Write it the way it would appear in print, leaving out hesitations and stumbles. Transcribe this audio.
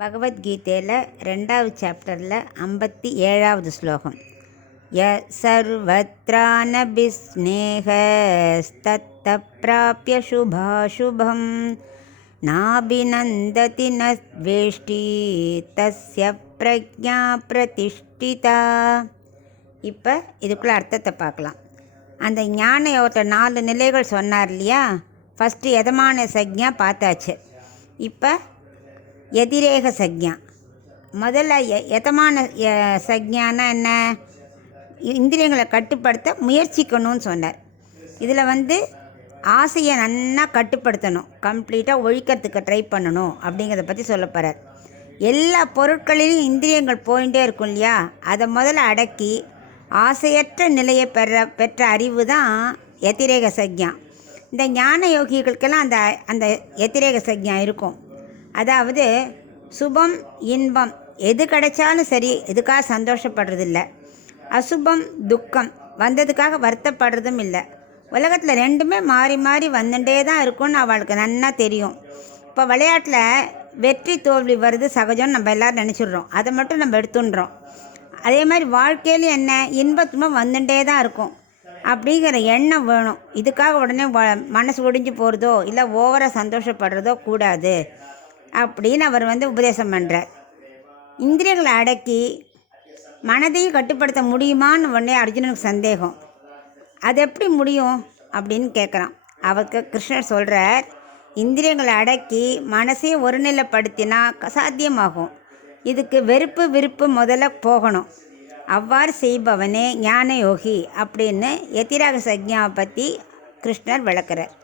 பகவத்கீதையில் 2வது சாப்டரில் 57வது ஸ்லோகம். ய சர்வத்ரானபிஸ்நேகஸ்தத்த ப்ராப்ய சுபாசுபம் நாபிநந்ததி ந த்வேஷ்டி தஸ்ய பிரஜ்ஞா பிரதிஷ்டிதா. இப்போ இதுக்குள்ளே அர்த்தத்தை பார்க்கலாம். அந்த ஞான யோகத்தை 4 நிலைகள் சொன்னார் இல்லையா. ஃபஸ்ட்டு எதமான சக்ஞா பார்த்தாச்சு. இப்போ எதிரேக சக்ஞா. முதல்ல எதமான சக்ஞானா என்ன? இந்திரியங்களை கட்டுப்படுத்த முயற்சிக்கணும்னு சொன்னார். இதில் ஆசையை நன்னா கட்டுப்படுத்தணும், கம்ப்ளீட்டாக ஒழிக்கிறதுக்கு ட்ரை பண்ணணும் அப்படிங்கிறத பற்றி சொல்ல போகிறார். எல்லா பொருட்களிலும் இந்திரியங்கள் போயிட்டே இருக்கும் இல்லையா, அதை முதல்ல அடக்கி ஆசையற்ற நிலையை பெற்ற அறிவு தான் எதிரேக சக்ஞா. இந்த ஞான யோகிகளுக்கெல்லாம் அந்த எதிரேக சக்ஞா இருக்கும். அதாவது சுபம் இன்பம் எது கிடைச்சாலும் சரி, எதுக்காக சந்தோஷப்படுறதில்ல. அசுபம் துக்கம் வந்ததுக்காக வருத்தப்படுறதும் இல்லை. உலகத்தில் ரெண்டுமே மாறி மாறி வந்துட்டே தான் இருக்கும்னு அவளுக்கு நன்னா தெரியும். இப்போ விளையாட்டில் வெற்றி தோல்வி வருது சகஜம்னு நம்ம எல்லோரும் நினச்சிடுறோம், அதை மட்டும் நம்ம எடுத்துடுறோம். அதே மாதிரி வாழ்க்கையிலும் என்ன, இன்பத்துமாக வந்துட்டே தான் இருக்கும் அப்படிங்கிற எண்ணம் வேணும். இதுக்காக உடனே மனசு ஒடிஞ்சு போகிறதோ இல்லை ஓவராக சந்தோஷப்படுறதோ கூடாது அப்படின்னு அவர் உபதேசம் பண்ணுறார். இந்திரியங்களை அடக்கி மனதையும் கட்டுப்படுத்த முடியுமான்னு உடனே அர்ஜுனனுக்கு சந்தேகம். அது எப்படி முடியும் அப்படின்னு கேட்குறான். அவருக்கு கிருஷ்ணர் சொல்கிறார், இந்திரியங்களை அடக்கி மனசையும் ஒருநிலைப்படுத்தினா சாத்தியமாகும். இதுக்கு வெறுப்பு விருப்பு முதல்ல போகணும். அவ்வாறு செய்பவனே ஞான யோகி அப்படின்னு எதிராக சக்ஞாவை பற்றி கிருஷ்ணர் விளக்குறார்.